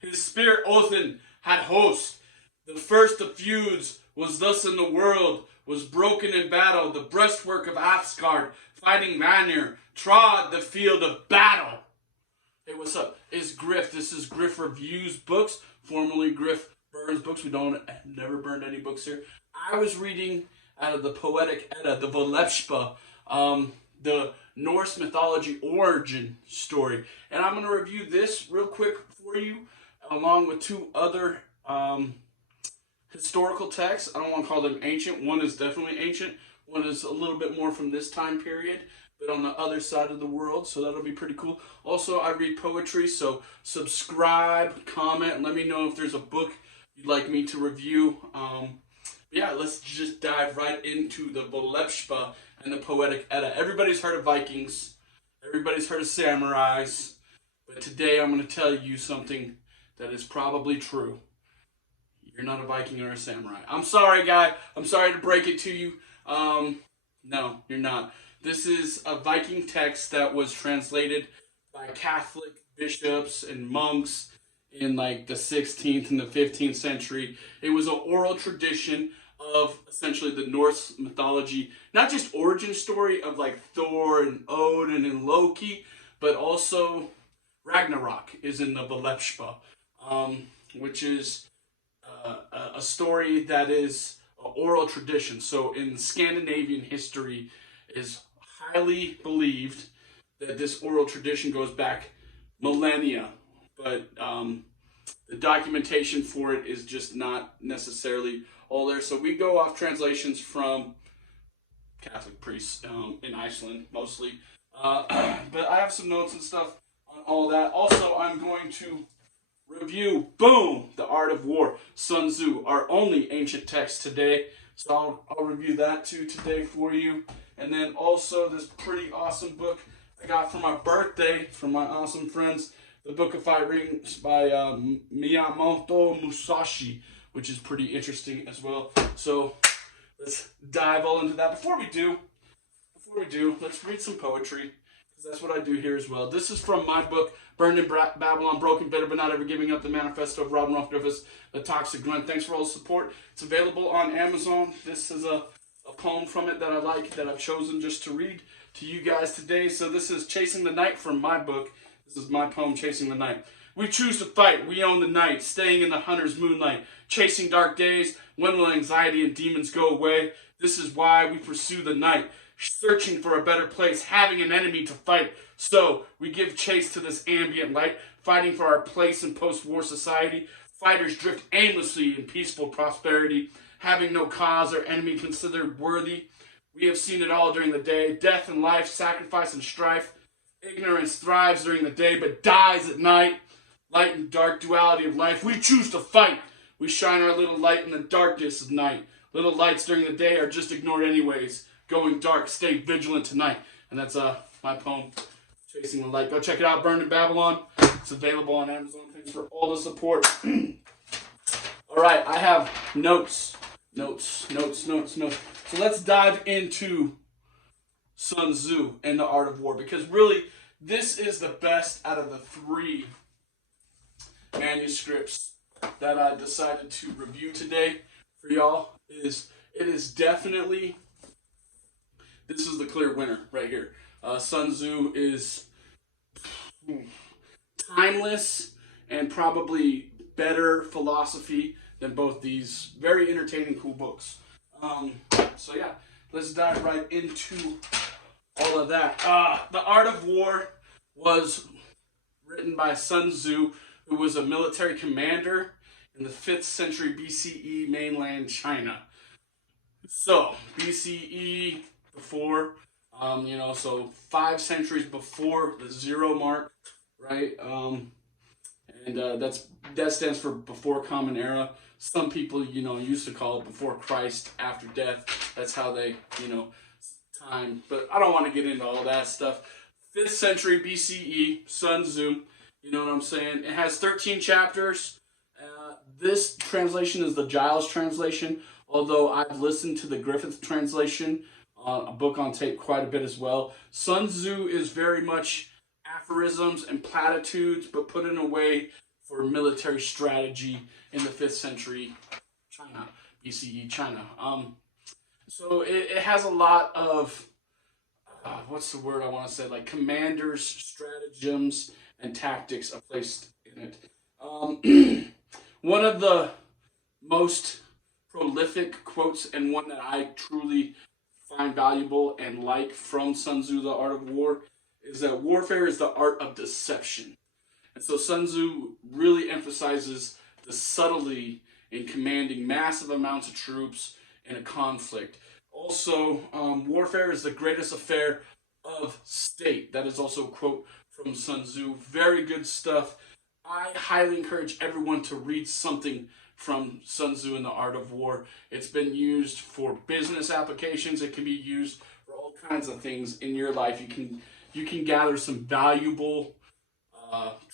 His spirit Othin had host. The first of feuds was thus in the world, was broken in battle. The breastwork of Asgard, fighting Vanir, trod the field of battle. Hey, what's up? It's Griff. This is Griff Reviews Books, formerly Griff Burns Books. We never burned any books here. I was reading out of the Poetic Edda, the Volepspa, the Norse mythology origin story. And I'm going to review this real quick for you, along with two other historical texts. I don't want to call them ancient. One is definitely ancient. One is a little bit more from this time period, but on the other side of the world, so that'll be pretty cool. Also, I read poetry, so subscribe, comment, and let me know if there's a book you'd like me to review. Yeah, let's just dive right into the Volepspa and the Poetic Edda. Everybody's heard of Vikings. Everybody's heard of samurais. But today I'm going to tell you something that is probably true. You're not a Viking or a samurai. I'm sorry, guy. I'm sorry to break it to you. No, you're not. This is a Viking text that was translated by Catholic bishops and monks in like the 16th and the 15th century. It was an oral tradition of essentially the Norse mythology, not just origin story of like Thor and Odin and Loki, but also Ragnarok is in the Volepspa, which is a story that is an oral tradition. So in Scandinavian history, it is highly believed that this oral tradition goes back millennia, but the documentation for it is just not necessarily all there. So we go off translations from Catholic priests in Iceland mostly. But I have some notes and stuff on all that. Also, I'm going to review, boom, The Art of War, Sun Tzu, our only ancient text today. So I'll review that too today for you. And then also this pretty awesome book I got for my birthday from my awesome friends, The Book of Five Rings by Miyamoto Musashi, which is pretty interesting as well. So let's dive all into that. Before we do, let's read some poetry, because that's what I do here as well. This is from my book, Burned in Babylon, Broken, Bitter, but Not Ever Giving Up, the Manifesto of Robin Rolfe Griffiths, The Toxic Grunt. Thanks for all the support. It's available on Amazon. This is a poem from it that I like, that I've chosen just to read to you guys today. So this is Chasing the Night from my book. This is my poem, Chasing the Night. We choose to fight, we own the night, staying in the hunter's moonlight, chasing dark days. When will anxiety and demons go away? This is why we pursue the night, searching for a better place, having an enemy to fight. So we give chase to this ambient light, fighting for our place in post-war society. Fighters drift aimlessly in peaceful prosperity, having no cause or enemy considered worthy. We have seen it all during the day, death and life, sacrifice and strife. Ignorance thrives during the day, but dies at night. Light and dark duality of life. We choose to fight. We shine our little light in the darkness of night. Little lights during the day are just ignored anyways. Going dark, stay vigilant tonight. And that's my poem, Chasing the Light. Go check it out, Burned in Babylon. It's available on Amazon. Thanks for all the support. All right, I have notes. So let's dive into Sun Tzu and The Art of War, because really, this is the best out of the three manuscripts that I decided to review today for y'all. It is definitely, this is the clear winner right here. Sun Tzu is timeless and probably better philosophy than both these very entertaining, cool books. So yeah, let's dive right into all of that. The Art of War was written by Sun Tzu, who was a military commander in the 5th century BCE, mainland China. So, BCE before, so 5 centuries before the 0 mark, right? That stands for before Common Era. Some people, used to call it before Christ, after death. That's how they, time. But I don't want to get into all that stuff. 5th century BCE, Sun Tzu. You know what I'm saying? It has 13 chapters. This translation is the Giles translation, although I've listened to the Griffith translation, a book on tape, quite a bit as well. Sun Tzu is very much aphorisms and platitudes, but put in a way for military strategy in the 5th century China, BCE China. So it has a lot of, what's the word I want to say, like commanders, stratagems, and tactics are placed in it. One of the most prolific quotes, and one that I truly find valuable and like from Sun Tzu, The Art of War, is that warfare is the art of deception. And so Sun Tzu really emphasizes the subtlety in commanding massive amounts of troops in a conflict. Also, warfare is the greatest affair of state. That is also a quote from Sun Tzu. Very good stuff. I highly encourage everyone to read something from Sun Tzu in The Art of War. It's been used for business applications. It can be used for all kinds of things in your life. You can gather some valuable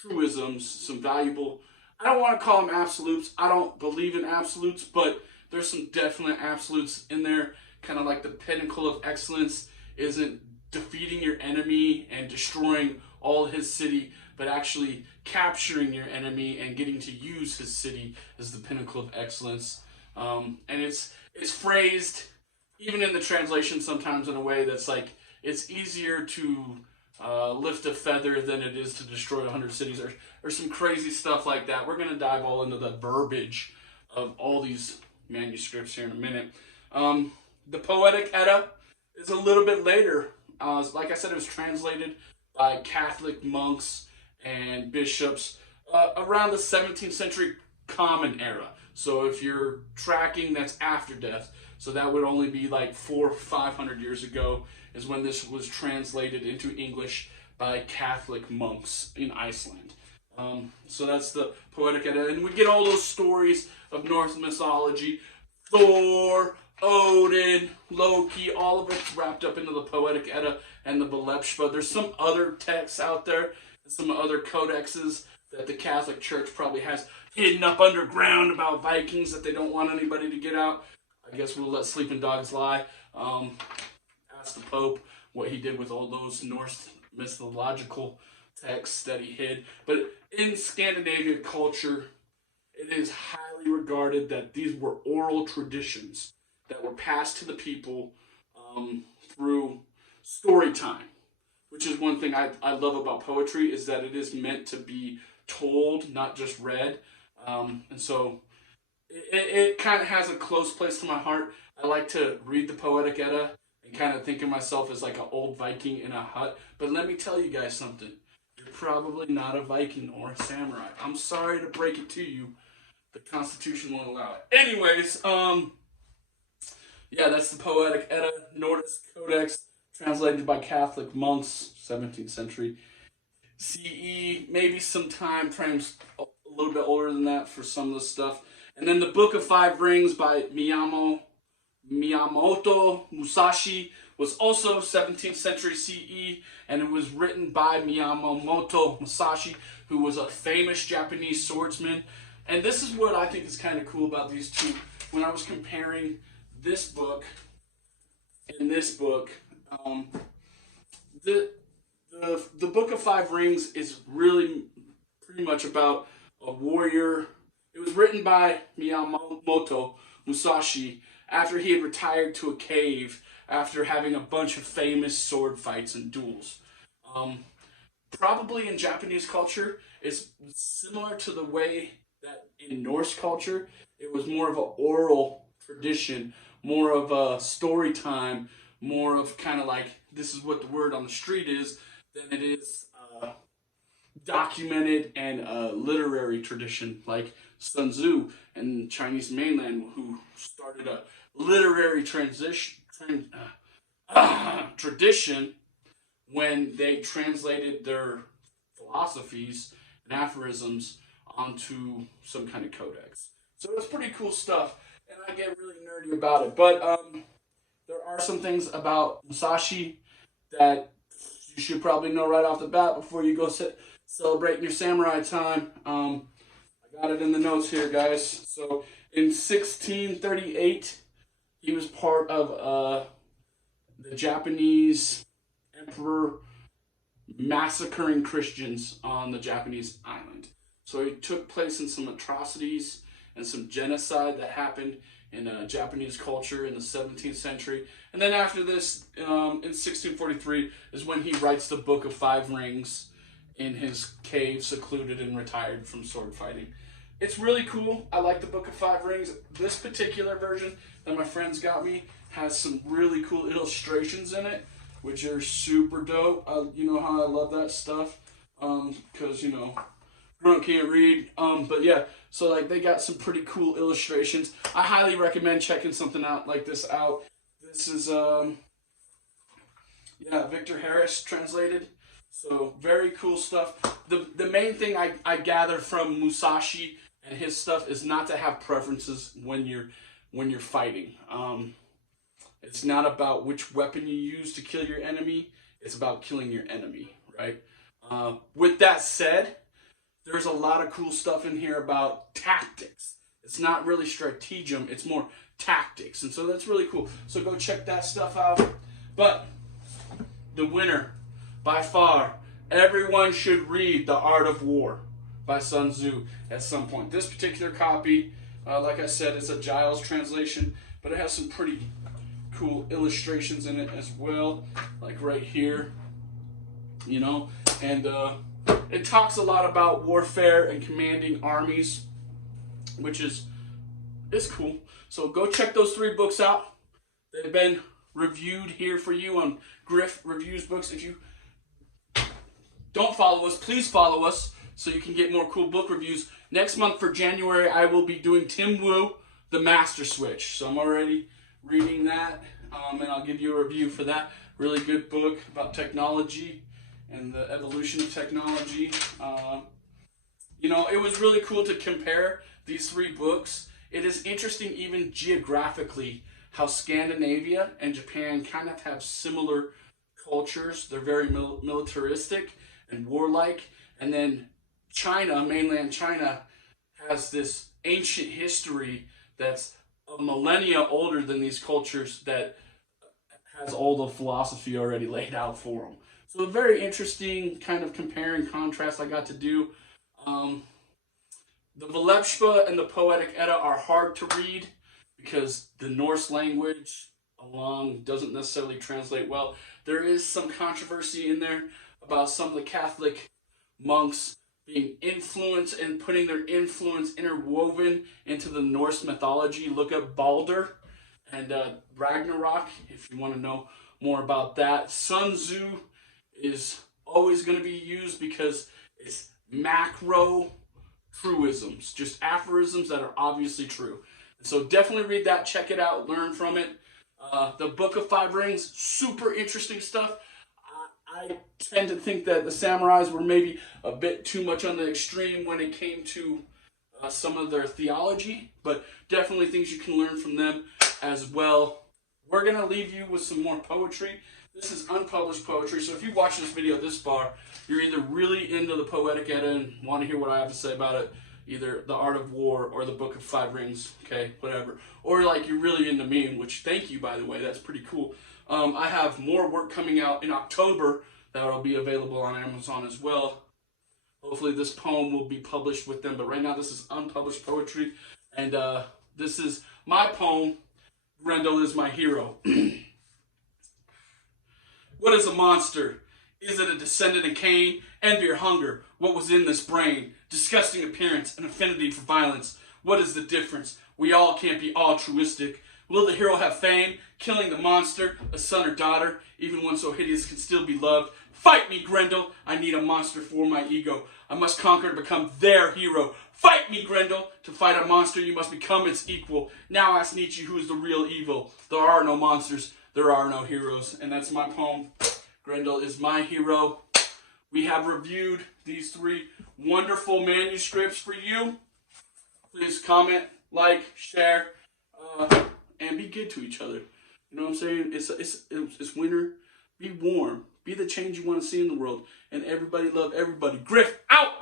truisms, some valuable, I don't want to call them absolutes. I don't believe in absolutes, but there's some definite absolutes in there. Kind of like the pinnacle of excellence isn't defeating your enemy and destroying all his city, but actually capturing your enemy and getting to use his city is the pinnacle of excellence. And it's phrased, even in the translation, sometimes in a way that's like, it's easier to lift a feather than it is to destroy 100 cities, or some crazy stuff like that. We're going to dive all into the verbiage of all these manuscripts here in a minute. The Poetic Edda is a little bit later. Like I said, it was translated by Catholic monks and bishops around the 17th century Common Era. So if you're tracking, that's after death. So that would only be like 400 or 500 years ago is when this was translated into English by Catholic monks in Iceland. So that's the Poetic Edda. And we get all those stories of Norse mythology. Thor, Odin, Loki, all of it's wrapped up into the Poetic Edda and the Belepspa. There's some other texts out there, some other codexes that the Catholic Church probably has hidden up underground about Vikings that they don't want anybody to get out. I guess we'll let sleeping dogs lie. Ask the Pope what he did with all those Norse mythological texts that he hid. But in Scandinavian culture, it is highly regarded that these were oral traditions that were passed to the people through story time, which is one thing I love about poetry, is that it is meant to be told, not just read. And so it kind of has a close place to my heart. I like to read the Poetic Edda and kind of think of myself as like an old Viking in a hut. But let me tell you guys something. You're probably not a Viking or a samurai. I'm sorry to break it to you. The Constitution won't allow it. Anyways, yeah, that's the Poetic Edda, Nordic Codex, translated by Catholic monks, 17th century CE, maybe some time frames a little bit older than that for some of the stuff. And then the Book of Five Rings by Miyamoto Musashi was also 17th century CE, and it was written by Miyamoto Musashi, who was a famous Japanese swordsman. And this is what I think is kind of cool about these two. When I was comparing this book and this book, the Book of Five Rings is really pretty much about a warrior. It was written by Miyamoto Musashi after he had retired to a cave after having a bunch of famous sword fights and duels. Probably in Japanese culture, it's similar to the way that in Norse culture, it was more of an oral tradition, more of a story time, more of kind of like, this is what the word on the street is, than it is documented and literary tradition, like Sun Tzu and Chinese mainland, who started a literary tradition when they translated their philosophies and aphorisms onto some kind of codex. So it's pretty cool stuff, and I get really nerdy about it. But there are some things about Musashi that you should probably know right off the bat before you go celebrating your samurai time. I got it in the notes here, guys. So in 1638, he was part of the Japanese emperor massacring Christians on the Japanese island. So it took place in some atrocities and some genocide that happened in Japanese culture in the 17th century. And then after this, in 1643, is when he writes the Book of Five Rings in his cave, secluded and retired from sword fighting. It's really cool. I like the Book of Five Rings. This particular version that my friends got me has some really cool illustrations in it, which are super dope. You know how I love that stuff, because, you know, Grunt can't read. But yeah, so like they got some pretty cool illustrations. I highly recommend checking something out like this out. This is, yeah, Victor Harris translated. So very cool stuff. The main thing I gather from Musashi and his stuff is not to have preferences when you're fighting. It's not about which weapon you use to kill your enemy. It's about killing your enemy, right? With that said, there's a lot of cool stuff in here about tactics. It's not really stratagem, it's more tactics. And so that's really cool. So go check that stuff out. But the winner, by far, everyone should read The Art of War by Sun Tzu at some point. This particular copy, like I said, is a Giles translation, but it has some pretty cool illustrations in it as well, like right here, you know, and it talks a lot about warfare and commanding armies, which is cool. So go check those 3 books out. They've been reviewed here for you on Griff Reviews Books. If you don't follow us, please follow us so you can get more cool book reviews. Next month for January, I will be doing Tim Wu, The Master Switch. So I'm already reading that, and I'll give you a review for that. Really good book about technology and the evolution of technology. You know, it was really cool to compare these 3 books. It is interesting even geographically how Scandinavia and Japan kind of have similar cultures. They're very militaristic and warlike. And then China, mainland China, has this ancient history that's a millennia older than these cultures that has all the philosophy already laid out for them. So a very interesting kind of compare and contrast I got to do. The Volepspa and the Poetic Edda are hard to read because the Norse language along doesn't necessarily translate well. There is some controversy in there about some of the Catholic monks being influenced and putting their influence interwoven into the Norse mythology. Look up Balder and Ragnarok if you want to know more about that. Sun Tzu is always going to be used because it's macro truisms, just aphorisms that are obviously true. So definitely read that, check it out, learn from it. The Book of Five Rings, super interesting stuff. I tend to think that the samurais were maybe a bit too much on the extreme when it came to some of their theology, but definitely things you can learn from them as well. We're going to leave you with some more poetry. This is unpublished poetry, so if you watch this video this far, you're either really into the Poetic Edda and want to hear what I have to say about it, either The Art of War or the Book of Five Rings, okay, whatever. Or like you're really into me, which thank you, by the way, that's pretty cool. I have more work coming out in October that will be available on Amazon as well. Hopefully this poem will be published with them, but right now this is unpublished poetry, and this is my poem, Grendel is my hero. What is a monster? Is it a descendant of Cain? Envy or hunger? What was in this brain? Disgusting appearance, an affinity for violence. What is the difference? We all can't be altruistic. Will the hero have fame? Killing the monster, a son or daughter, even one so hideous can still be loved. Fight me, Grendel. I need a monster for my ego. I must conquer to become their hero. Fight me, Grendel. To fight a monster, you must become its equal. Now ask Nietzsche who is the real evil. There are no monsters. There are no heroes. And that's my poem. Grendel is my hero. We have reviewed these 3 wonderful manuscripts for you. Please comment, like, share, and be good to each other. You know what I'm saying? It's winter. Be warm. Be the change you want to see in the world. And everybody love everybody. Griff, out!